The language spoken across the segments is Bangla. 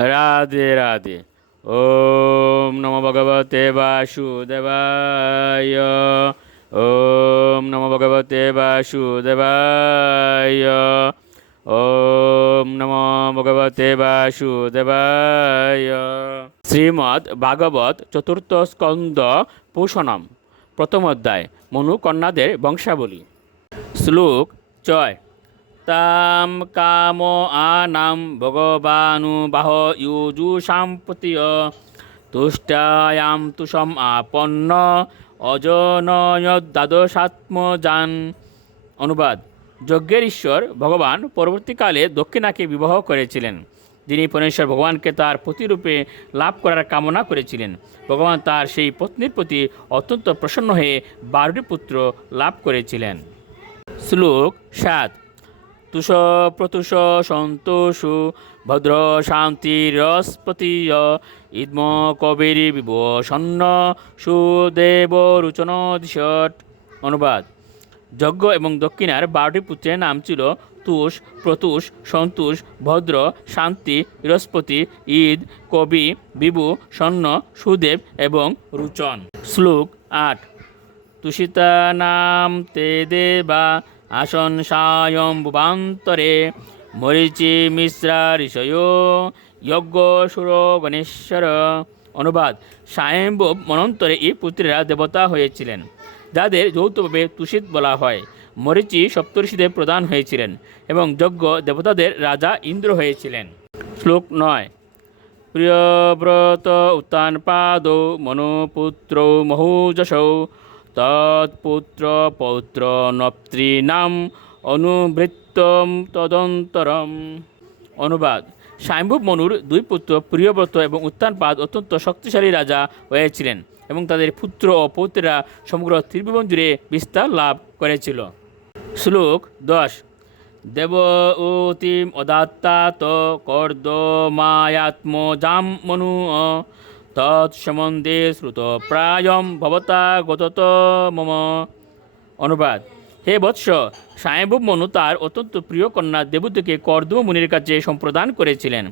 রাধে রাধে। ওম নমো ভগবতে বাসুদেবায়। ওম নমো ভগবতে বাসুদেবায়। ওম নমো ভগবতে বাসুদেবায়। শ্রীমদ্ ভাগবত চতুর্থ স্কন্দ পুষণম প্রথম অধ্যায় মনু কন্যাদের বংশাবলী। শ্লোক 6। তাম কাম আনাম ভগবানু বাহ ইউজুষাম্পতীয় তুষ্টায়াম তুষম আপন্ন অজনয় দ্বাদশাত্মজান। অনুবাদ: যজ্ঞের ঈশ্বর ভগবান পরবর্তীকালে দক্ষিণাকে বিবাহ করেছিলেন, যিনি পরমেশ্বর ভগবানকে তার পতিরূপে লাভ করার কামনা করেছিলেন। ভগবান তার সেই পত্নীর প্রতি অত্যন্ত প্রসন্ন হয়ে 12টি পুত্র লাভ করেছিলেন। শ্লোক 7। তুষ প্রতুষ সন্তোষু ভদ্র শান্তিরস্পতীয় ইদ্ম কবির বিভূষণ্য সুদেব রুচন দিশট। অনুবাদ: যজ্ঞ এবং দক্ষিণার 12টি পুত্রের নাম ছিল তুষ, প্রতুষ, সন্তোষ, ভদ্র, শান্তি, বৃহস্পতি, ঈদ, কবি, বিভু, স্বর্ণ, সুদেব এবং রুচন। শ্লোক 8। তুষিতা নাম তে দেবা আসন সায়ম্ভুবান্তরে মরিচি মিশ্রা ঋষয় যজ্ঞ সুর গণেশ্বর। অনুবাদ: স্বয়ম্ভুব মনন্তরে এই পুত্রেরা দেবতা হয়েছিলেন, যাদের যৌথভাবে তুষিত বলা হয়। মরিচি সপ্তর্ষিদের প্রধান হয়েছিলেন এবং যজ্ঞ দেবতাদের রাজা ইন্দ্র হয়েছিলেন। শ্লোক 9। প্রিয়ব্রত উত্তানপাদ মনুপুত্র মহোযশৌ তৎপুত্র পৌত্র নপ্তৃণাম অনুবৃত্তম তদন্তরম। অনুবাদ: স্বয়ম্ভুব মনুর 2 পুত্র প্রিয়ব্রত এবং উত্তানপাদ অত্যন্ত শক্তিশালী রাজা হয়েছিলেন এবং তাদের পুত্র ও পৌত্ররা সমগ্র ত্রিভুবন জুড়ে বিস্তার লাভ করেছিল। শ্লোক 10। দেব উতিম অদাত্তাত কর্দমায়াত্মজাম মনু তৎসম্বন্ধে শ্রুত প্রায়ম ভবতা গতত মম। অনুবাদ: হে বৎস, স্বয়ম্ভুব মনু তার অত্যন্ত প্রিয় কন্যা দেবতীকে কর্দম মুনির কাছে সম্প্রদান করেছিলেন।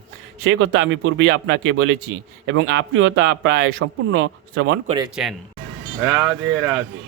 সে কথা আমি পূর্বেই আপনাকে বলেছি এবং আপনিও তা প্রায় সম্পূর্ণ শ্রবণ করেছেন। রাধে রাধে।